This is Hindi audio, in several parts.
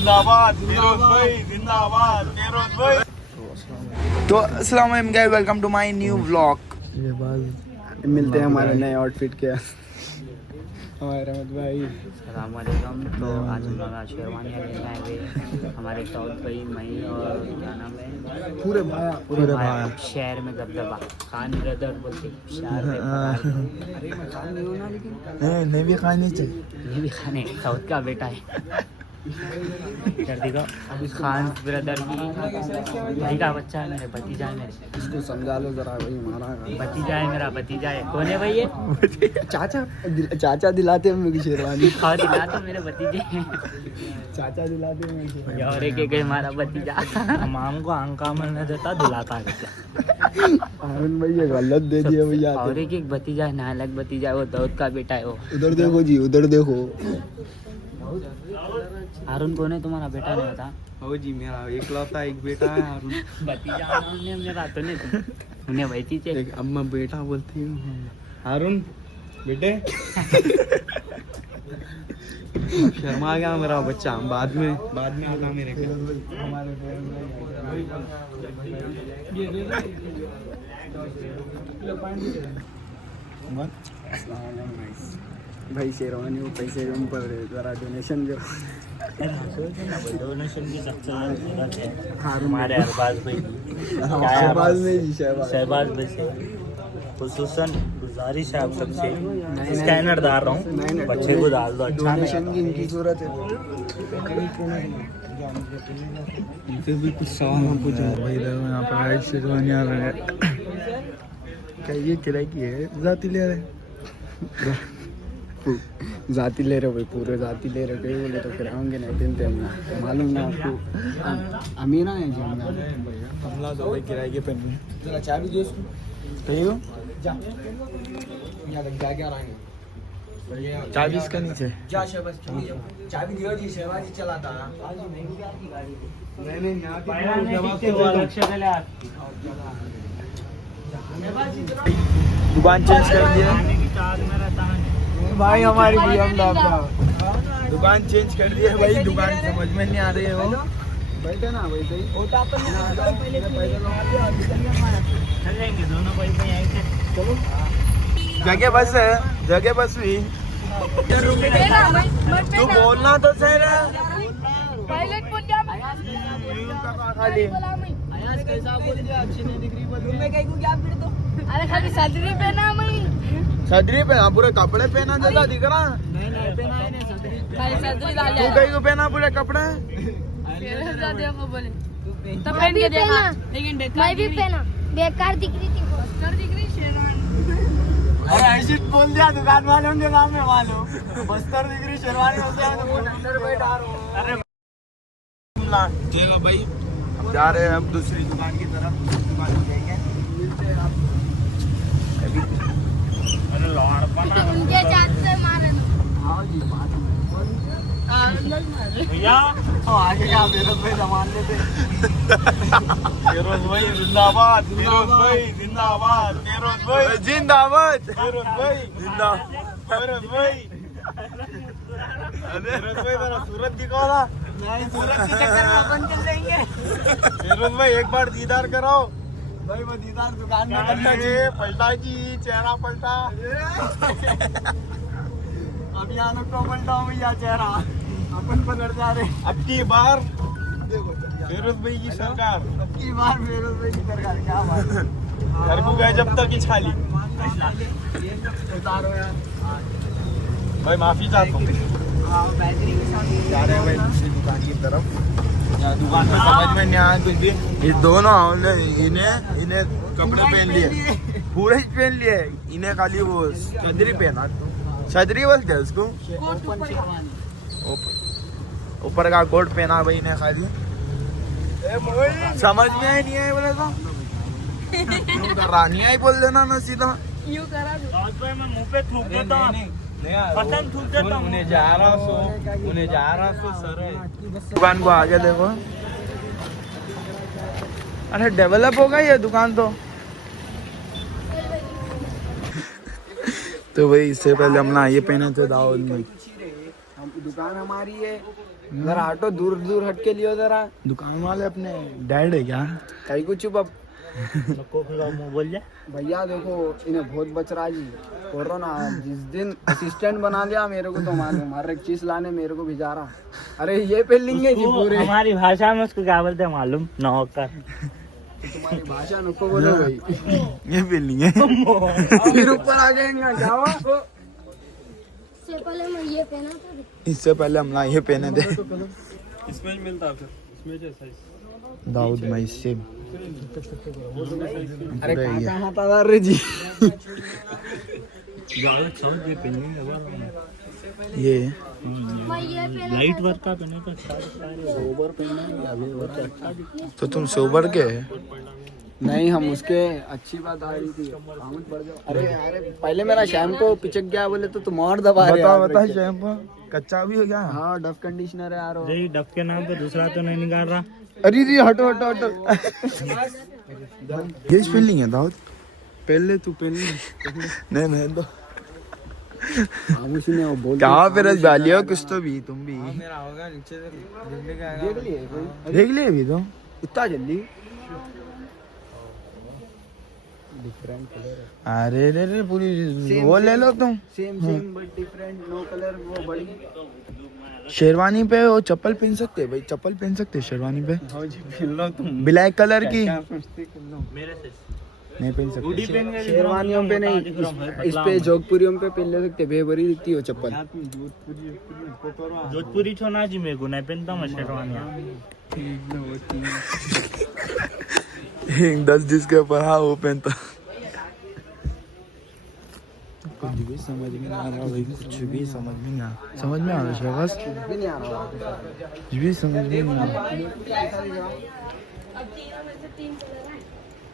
जिंदाबाद फिरोज भाई, जिंदाबाद फिरोज भाई। तो अस्सलाम वालेकुम guys, welcome to my new vlog. ये बात मिलते हैं हमारे नए आउटफिट के हमारे रहमत भाई। अस्सलाम वालेकुम। तो आज हम लोग शेरवानियाँ लेने आए हुए हमारे साउथ भाई मई और क्या नाम है पूरे भाया शहर में दबदबा खान ब्रदर बोलते शहर में अरे मैं खान नहीं हूँ ना, लेकिन नहीं भी खाने चाहिए। ये भी खाने साउथ का बेटा है। इधर देखो खान ब्रदर की भाई का बच्चा है, मेरे भतीजा है। मेरे इसको समझा लो जरा भाई, हमारा भतीजा है, मेरा भतीजा है। कौन है भाई ये? चाचा दिलाते हैं मेरी शेरवानी। और दिला तो मेरे भतीजे हैं। चाचा दिलाते हैं मेरी शेरवानी। और एक हमारा भतीजा माम को आंका में न देता दिलाता है। आनंद भाई ये गलत दे दिया भैया। और एक भतीजा है, नालक भतीजा है, वो दाऊद का बेटा है। वो उधर देखो जी, उधर देखो। हारून कौन है तुम्हारा बेटा? नहीं बता। हो जी, मेरा एकलौता एक बेटा है हारून। भतीजा उन्हें मेरा तो नहीं, उन्हें भतीजे। एक अम्मा बेटा बोलती हूँ हारून बेटे। शर्मा गया मेरा बच्चा। बाद में आता मेरे के। भाई शेरवानी पैसे रूम पर जरा डोनेशन दो। डोनेशन की सबसे हमारे अरबाज भाई शहबाज में जी, शहबाज भाई से खुसूसन गुजारिश है आप सबसे, स्कैनर डाल रहा हूँ, बच्चे को डाल दो। अच्छा डोनेशन की इनकी जरूरत है। इनसे भी कुछ सवाल पूछो भाई। यहाँ पर राइट शेरवानी आ रहा है। क्या ये किराए की है? जाती ले रहे जाती ले रहे भाई, पूरे जाती ले रहे। कहीं बोले तो फिर आएंगे नहीं देते हम, मालूम ना आपको। अमीरा है जी हमला तो भाई किराए के पेन। जरा चाबी दे इसको। कहीं हो जा, यहाँ तक जाके आ रहे हैं। चाबी इसका नीचे। जा शहबाज, चाबी दियो जी। शहबाज ही चलाता है। नहीं दुकान चेंज कर दिया भाई हमारी दुकान चेंज कर दी है भाई। दुकान समझ में नहीं आ रही है। वो बैठे ना भाई सही। चल जाएंगे दोनों भाई भाई आए थे। चलो जगह बस है, जगह बस हुई। तू बोलना तो सही ना। खाली कैसा बोल दिया, अच्छी नहीं दिख रही। मैं कहीं को क्या फिर तो। अरे खाली सदरी पहना मई, छतरी पहना, पूरे कपड़े पहना जैसा दिख रहा। नहीं पहना है नहीं सदरी। खाली सदरी डाल तू कहीं को पहना पूरे कपड़े। देखो बोले तो पहन के देखा, लेकिन मैं भी पहना, बेकार दिख रही थी। बेकार दिख रही शेरवानी। अरे ऐसी बोल दिया दुकान वालों के नाम में मालूम। बस्तर दिख रही शेरवानी होते हैं तो अंदर बैठा रहा। अरे चलो भाई जा रहे हैं हम दूसरी दुकान की तरफ। दूसरी दुकान में जाएंगे, मिलते हैं आप। उनके चाट से मारे ना। हाँ जी भैया आगे क्या मेरे पे जमान लेते। फिरोज भाई जिंदाबाद, फिरोज भाई जिंदाबाद, फिरोज भाई जिंदाबाद, फिरोज भाई जिंदाबाद। फिरोज भाई फिरोज भाई जरा सूरत दिखाओ ना। नहीं, सूरज के चक्कर में अपन चल जाएंगे। फिरोज भाई एक बार दीदार कराओ भाई वो दीदार दुकान में करता जी। पलटा जी, चेहरा पलटा। अब यहाँ लोग को पलटाओ भैया चेहरा, अपन पलट जा रहे। अब की बार फिरोज भाई की सरकार। अब की बार फिरोज भाई की सरकार। क्या बात है। घर को गए जब तक इछाली। उतारो यार भाई माफी चाहता हूँ। जा रहे हैं भाई दूसरी दुकान की तरफ। यहाँ दुकान में समझ में नहीं आया कुछ भी। ये दोनों इन्हें कपड़े पहन लिए, पूरे ही पहन लिए। इन्हें खाली वो छतरी पहना, छतरी बोलते हैं उसको। ऊपर का कोट पहना भाई इन्हें खाली। समझ में ही नहीं आया बोले तो रानिया ही बोल देना ना सीधा। यूं करा दो। मैं मुंह पे थूक देता हूँ, पसंद थूक देता हूँ। उन्हें जा रहा सो सर है। दुकान को आगे देखो। अरे डेवलप हो गई है दुकान तो भाई इससे पहले हम ना ये पहने थे दाऊद में। दुकान हमारी है, जरा हटो, दूर दूर हट के लियो जरा। दुकान वाले अपने डैड है क्या? कहीं कुछ चुप अब नको खिलाओ मुंह बोल जा। भैया देखो इन्हें बहुत बच रहा जी। बोल रहा ना, जिस दिन असिस्टेंट बना लिया मेरे को तो मालूम, हर एक चीज लाने मेरे को भिजा रहा। अरे ये पे लेंगे जी पूरे। हमारी भाषा में उसको क्या बोलते हैं मालूम? नौकर। तुम्हारी भाषा नको बोलो भाई। ये बिल्डिंग है। फिर ऊपर आ जाएंगे क्या हुआ? से पहले मैं ये पहना था। इससे पहले हम ना ये पहने थे। इसमें ही मिलता फिर, इसमें जैसा ही। दाऊद भाई से अरे कहाँ था रे जी? ज्यादा छौज ये पहनने लगा ये मैं ये पहना लाइट वर्क का पहने तो सोबर पहने अभी वो अच्छा दिखता है। तो तुम सोबर के है? नहीं, हम उसके अच्छी बात आ रही थी। अरे अरे पहले मेरा शैम्पू पिचक गया बोले तो तुम और दबा रहे हो। बता शैम्पू कच्चा भी हो गया। हाँ, डफ कंडीशनर है यार वो। यही डब के नाम पे दूसरा तो नहीं निकाल रहा। अरे जी हटो हटो हटो। ये स्पेलिंग है दाऊद? पहले तू पहले नहीं मैं तो ने वो बोल कहाँ पे रस डाली हो कुछ तो भी तुम भी मेरा होगा नीचे से देख लिए कोई? देख लिए अभी तो। इतना जल्दी? डिफरेंट कलर अरे रे रे पूरी वो ले लो तुम। Same but different, no colour. वो बड़ी शेरवानी पे वो चप्पल पहन सकते हैं भाई, चप्पल पहन सकते हैं शेरवानी पे। हाँ जी, पहन लो तुम। ब्लैक कलर की क्या सोचते कर लो। मेरे से नहीं पहन सकते। शेरवानियों पे नहीं, इस पे जोधपुरियों पे पहन ले सकते। बेबरी दिखती हो चप्पल। जोधपुरी छोना जी मेरे को नहीं पहनता मैं शेरवानी। 10 जिसके ऊपर हाँ वो पहनता। कुछ भी समझ में नहीं आ रहा भाई, कुछ भी समझ में नहीं आ रहा। समझ में आ रहा शहबाज? भी नहीं आ रहा। कुछ भी समझ में नहीं आ रहा। अब तीनों में से 3 कलर हैं।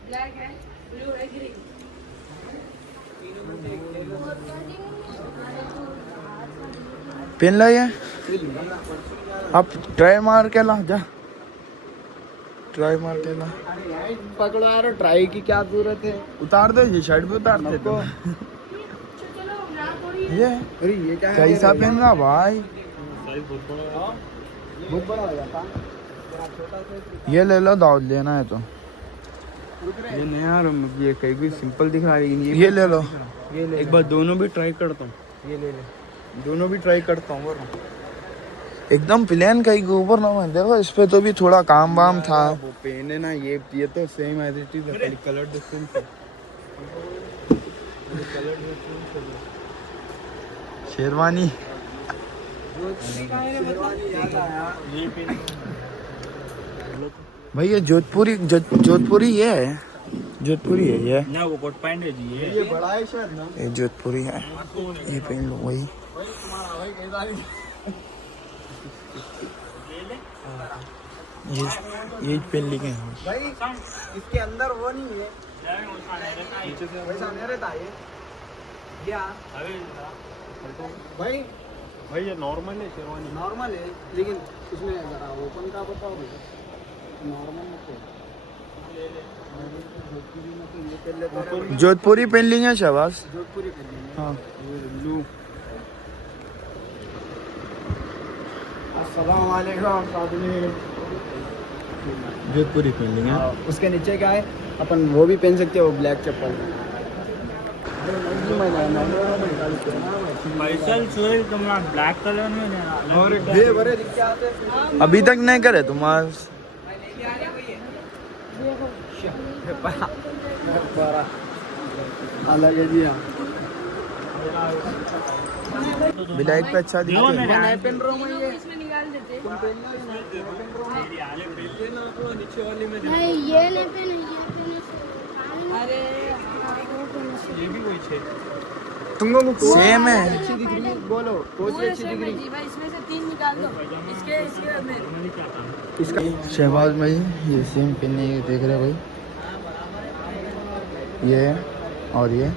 ब्लैक है, ब्लू है, ग्रीन। पहन ला ये, आप ट्राई मार के ला जा, ट्राई मार के ला। पकड़ो यार, ट्राई की क्या जरूरत है? उतार दो ये शर्ट भी उतार दे तो। ये अरे ये क्या है? कैसा पहन रहा भाई? बहुत बड़ा हो जाता। ये ले लो दाऊद, लेना है तो ये नहीं यार, ये कहीं भी सिंपल दिख रहा है लेकिन ये ले लो। ये ले एक बार दोनों भी ट्राई करता हूँ। ये ले ले। दोनों भी ट्राई करता हूँ। एकदम प्लेन कहीं के ऊपर ना मैं देखो, इस पे तो भी थोड़ा काम वाम था। वो पहने ना, ये तो सेम एज इट इज है, कलर डिफरेंस है। शेरवानी भाई ये जोधपुरी ये है, जोधपुरी है ये। ना वो कोट पैंट है जी ये बड़ा है शायद ना। ये जोधपुरी है, ये पहन लो वही। ये पहन ली गए भाई इसके अंदर वो नहीं है, वैसा नहीं रहता ये क्या भाई? भाई ये नॉर्मल है शेरवानी। नॉर्मल है लेकिन इसमें जरा ओपन का बताओ भैया। नॉर्मल मत है। जोधपुरी पहन लेंगे शहबाज। जोधपुरी पहन लेंगे। हाँ ब्लू। अस्सलाम वालेकुम। जोधपुरी पहन लेंगे। उसके नीचे क्या है, अपन वो भी पहन सकते हो, ब्लैक चप्पल। फैसल सोहेल तुमरा ब्लैक कलर में लेना और ये बड़े दिख के आते हैं। अभी तक नहीं करे तुम्हारा। अलग है जी। हाँ ब्लैक पे अच्छा दिखता है। मैं नहीं पहन रहा हूँ ये। इसमें निकाल देते। तुम पहन लो, नीचे वाली में नहीं ये नहीं पहने, ये पहने से। अरे ये भी वही है। तुमको सेम है। अच्छी दिख रही है, बोलो कौन सी अच्छी दिख रही है? भाई इसमें से 3 निकाल दो। इसके में इसका शहबाज भाई ये सेम पहने देख रहे भाई, ये और ये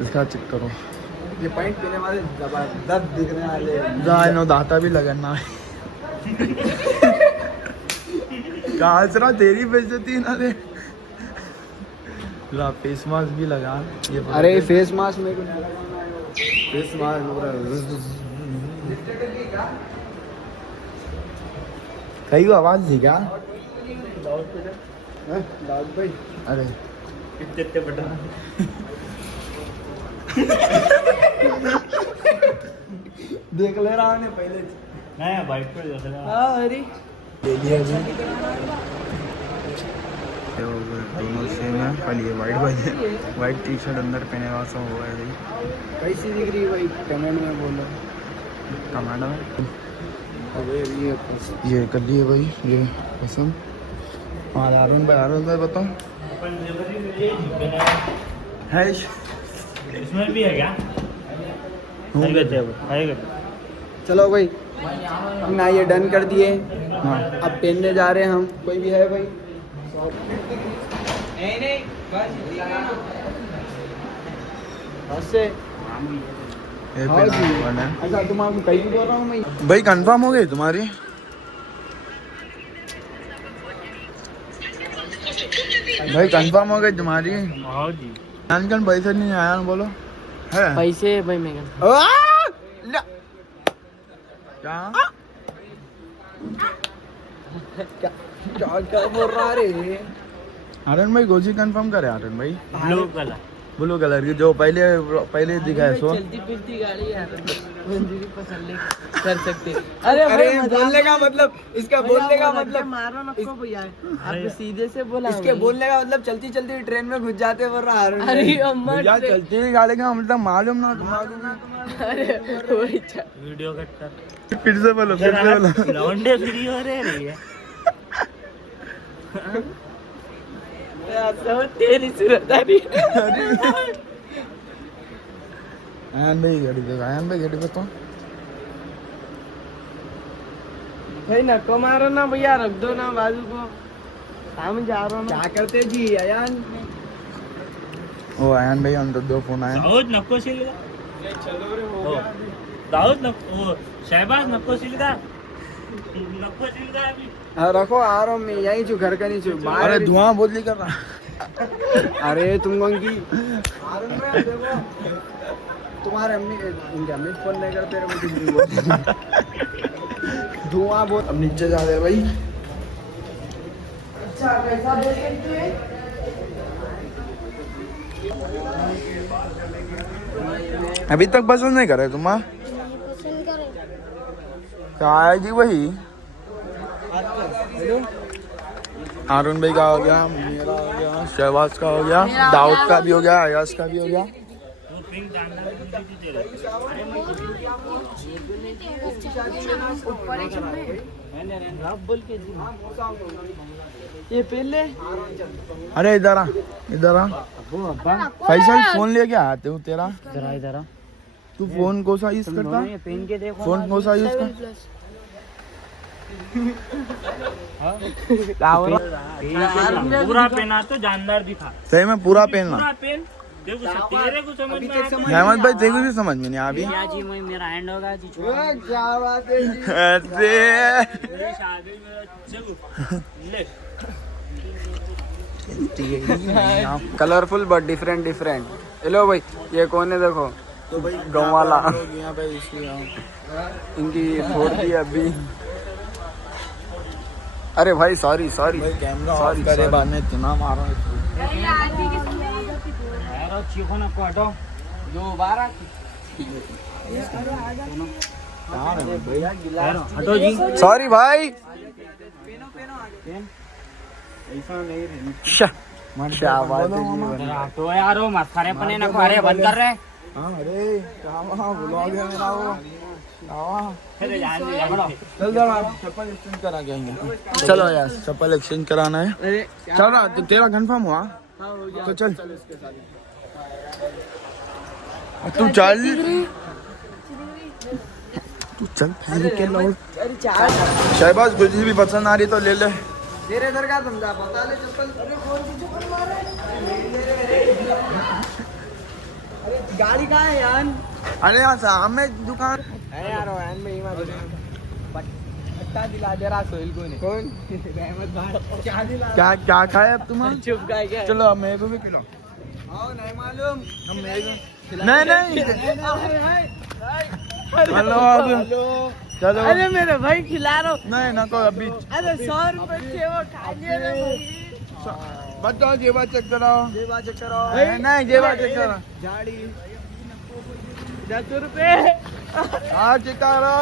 इसका चेक करो। ये पैंट पहने वाले जबरदस्त दिखने वाले। दानो दाता भी लगना है। कहाँ से रहा तेरी बेइज्जती ना दे। ला फेस मास्क भी लगा ये। अरे फेस मास्क मेरे को फेस मास्क कहीं को आवाज थी क्या? दाऊद भाई अरे कितने बटन देख ले रहा है पहले। नहीं बाइक पर जैसे अरे ले लिया जी। दोनों सेम है, खाली ये वाइट टी शर्ट अंदर पहने हुआ सब हुआ है भाई। कैसी दिख रही है भाई? कमेंट में बोलो। टमाटर अबे ये कर लिए भाई, ये पसंद। हाँ अरुण भाई बताओ है इसमें भी है क्या? नहीं करते अब चलो भाई ना ये डन कर दिए। हाँ अब पहनने जा रहे हैं हम। कोई भी है भाई? ये हाँ पहना जी। हुआ है। अच्छा तुम्हारा कहीं भी बोल रहा हूँ मैं। भाई कंफर्म हो गई तुम्हारी? भाई कंफर्म हो गई तुम्हारी? हाँ जी अंकल पैसे नहीं आया ना, बोलो है पैसे भाई मैं क्या? क्या बोल रहा रे? आर्यन भाई गोजी कंफर्म करे आर्यन भाई। ब्लू कलर ब्लू कलर की जो पहले दिखा है सो। चलती फिरती गाड़ी है मंदिर पसंद कर सकते। अरे अरे बोलने का मतलब इसका बोलने का मतलब मारो नको भैया आप सीधे से बोला। इसके बोलने का मतलब चलती चलती ट्रेन में घुस जाते बोल रहा है। अरे अम्मा भैया चलती हुई गाड़ी का मतलब मालूम ना तुम्हारे। अरे वही वीडियो कट कर फिर से बोलो लौंडे फ्री हो रहे हैं तेरी सूरत आ रही आयन भाई गाड़ी देखो, आयन भाई गाड़ी बताओ। भाई नको मारो ना भैया, रख दो ना बाजू को। हम जा रहा हूँ क्या करते जी अयान? ओ आयन भाई हम तो दो फोन आए। दाऊद नको शिलगा दाऊद नको शहबाज नको शिलगा अभी हाँ रखो आ रहा हूँ मैं यही छू, घर का नहीं छू अरे बाहर। धुआं बोतली कर रहा। अरे तुम मंगी देखो तुम्हारे अम्मी इनके अम्मी फोन नहीं करते रहे मुझे धुआं बहुत। अब नीचे जा रहे भाई। अच्छा कैसा बोल सकते हैं? अभी तक पसंद नहीं करे तुम? पसंद करें क्या आएगी वही? अरुण भाई का हो गया, मेरा हो गया, शहबाज का हो गया, दाऊद का भी हो गया, अयास का भी हो गया। ये पहले अरे इधर आ, इधर आ। फैसल फोन लेके आते हूँ तेरा। जरा इधर आ। तू फोन कौन सा यूज करता? ये पहन के देखो फोन कौन सा यूज कर? पूरा पहना तो जानदार भी था। सही में पूरा पहनना। पूरा पेन देखो तेरे को समझ में आया। रहमत भाई तेरे को भी समझ में नहीं आ अभी। क्या जी मेरा हैंड होगा जी क्या बात है जी? अरे मेरी शादी में चलो ले colourful but different different. Hello भाई ये कौन है देखो? तो भाई गाँव वाला। यहाँ पे इसलिए इनकी फोड़ दी अभी। अरे भाई सॉरी सॉरी भाई कैमरा Sorry, ऑफ करे sorry. बाद में इतना मारो। चीखो ना हटो दोबारा हटो जी। सॉरी भाई। क्या बात है जी? हटो यार वो मस्खरे पने ना अरे बंद कर रहे। हाँ अरे क्या ब्लॉग है मेरा वो। चल जरा चप्पल एक्सचेंज करा के आएंगे। चलो यार चप्पल एक्सचेंज कराना है। चल रहा तो तेरा कंफर्म हुआ तो चल तू चल फैन के लौट। शहबाज कुछ भी पसंद आ रही तो ले ले। तेरे इधर का समझा बता ले चप्पल। अरे कौन सी चप्पल मारे? अरे गाड़ी कहाँ है यार? अरे यहाँ सामने दुकान है यार वैन में ही मत पट्टा दिला दे रहा सोहेल को नहीं। कौन? रहमत भाई क्या दिला? क्या क्या खाए अब तुम? चुप गए क्या? चलो अब मेरे को भी खिलाओ। आओ नहीं मालूम। हम मेरे को नहीं नहीं हेलो अब चलो अरे मेरे भाई खिला रहा हूँ। नहीं ना को अभी अरे 100 रुपए थे वो खा लिए ना भाई। बताओ जेबा चेक कराओ जेबा चेक करो नहीं जेबा चेक करो झाड़ी 10 रुपए। हाँ चेक करो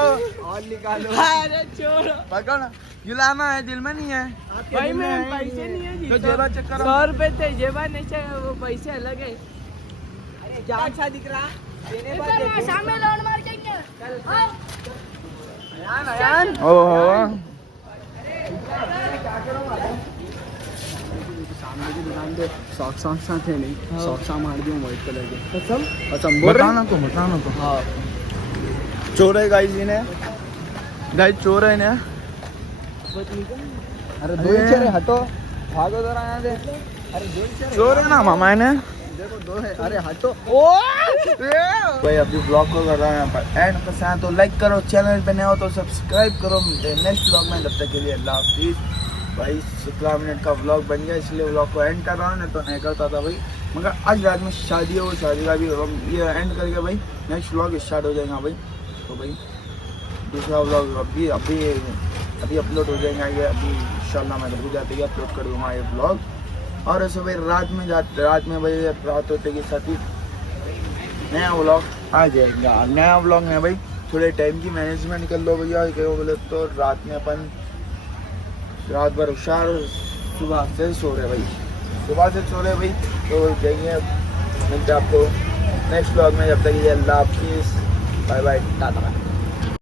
और निकालो अरे छोड़ो पकड़ गिलाना है दिल में नहीं है भाई मैं पैसे नहीं है जी। तो जेबा चेक करो 100 रुपए थे जेबा नहीं चाहिए वो पैसे अलग है। क्या अच्छा दिख रहा इधर सामने लौंड मार के आओ। ओहो सामने की दुकान पे सॉक्स थे नहीं सॉक्स मार दियो व्हाइट कलर के कसम कसम बोल रहे बताना तो हाँ चोर है गाइस इन्हें गाइस चोर है इन्हें अरे दो ही चेहरे हटो भागो जरा यहाँ से अरे दो ही चेहरे चोर है ना मामा इन्हें देखो दो है अरे हटो भाई अभी ब्लॉग को कर रहा हूँ यहाँ पर एंड पसंद आया तो लाइक करो चैनल पे नए हो तो सब्सक्राइब करो नेक्स्ट ब्लॉग में तब तक के लिए अल्लाह हाफिज़ भाई 17 मिनट का व्लॉग बन गया इसलिए व्लॉग को एंड कर रहा हूँ नहीं तो नहीं करता था भाई मगर आज रात में शादी है वो शादी का भी ये एंड करके भाई नेक्स्ट व्लॉग स्टार्ट हो जाएगा भाई तो भाई दूसरा व्लॉग अभी अपलोड हो जाएगा ये अभी इंशाल्लाह मैं घर जाते ही अपलोड कर दूँगा ये व्लॉग और ऐसे भाई रात में भाई रात होते के साथ ही नया व्लॉग आ जाएगा नया व्लॉग में भाई थोड़े टाइम की मैनेजमेंट कर लो भैया क्या बोले तो रात में अपन रात भर होशियार सुबह से सो रहे भाई भाई तो जाइए मिलते आपको नेक्स्ट व्लॉग में जब तक ये अल्लाह हाफिज़ बाय बाय टाटा।